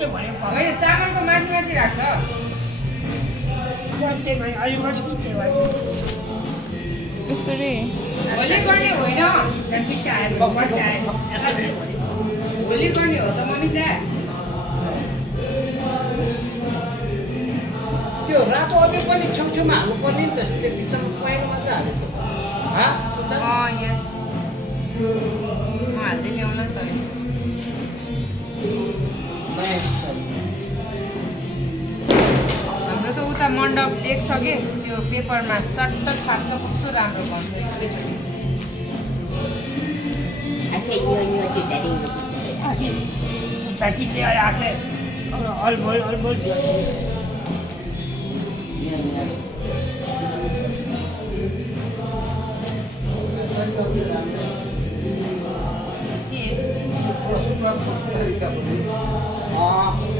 होइन चामलको माथि माथि राख्छ यसरी होली गर्ने होइन होली गर्ने हो त मम्मी त्यहाँ त्यो रातो अबि पनि छेउछेउमा हाल्नु पर्ने नि त त्यो बिचमा पहेँलो मात्र हालेछ यस म हाल्दै ल्याउँला नि त हाम्रो त उता मण्डप लेख्छ कि त्यो पेपरमा सट्ट छाप्छ कस्तो राम्रो गर्छ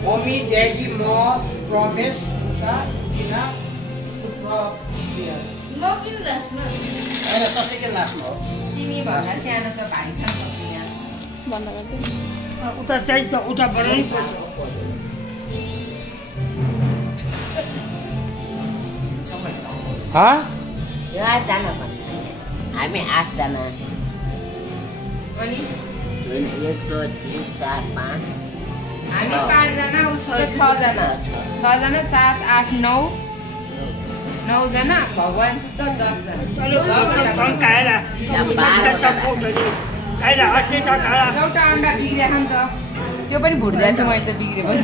मम्मी ड्याडी म प्रमेश चिना सेकेन्ड लास्टमा हो तिमी भन्दा सानो त भाइसँग बन्द गर्दै उता चाहिन्छ उता बनाउनै पर्छ यो 8 जना हामी 8 जना अनि यस्तो 3 4 5 हामी 5 जना उसको 6 जना 7 8 9 जना भगवान सुत्त 10 जना एउटा अन्डा बिग्रेछ नि त त्यो पनि भुट्दैछु मैले त बिग्रे पनि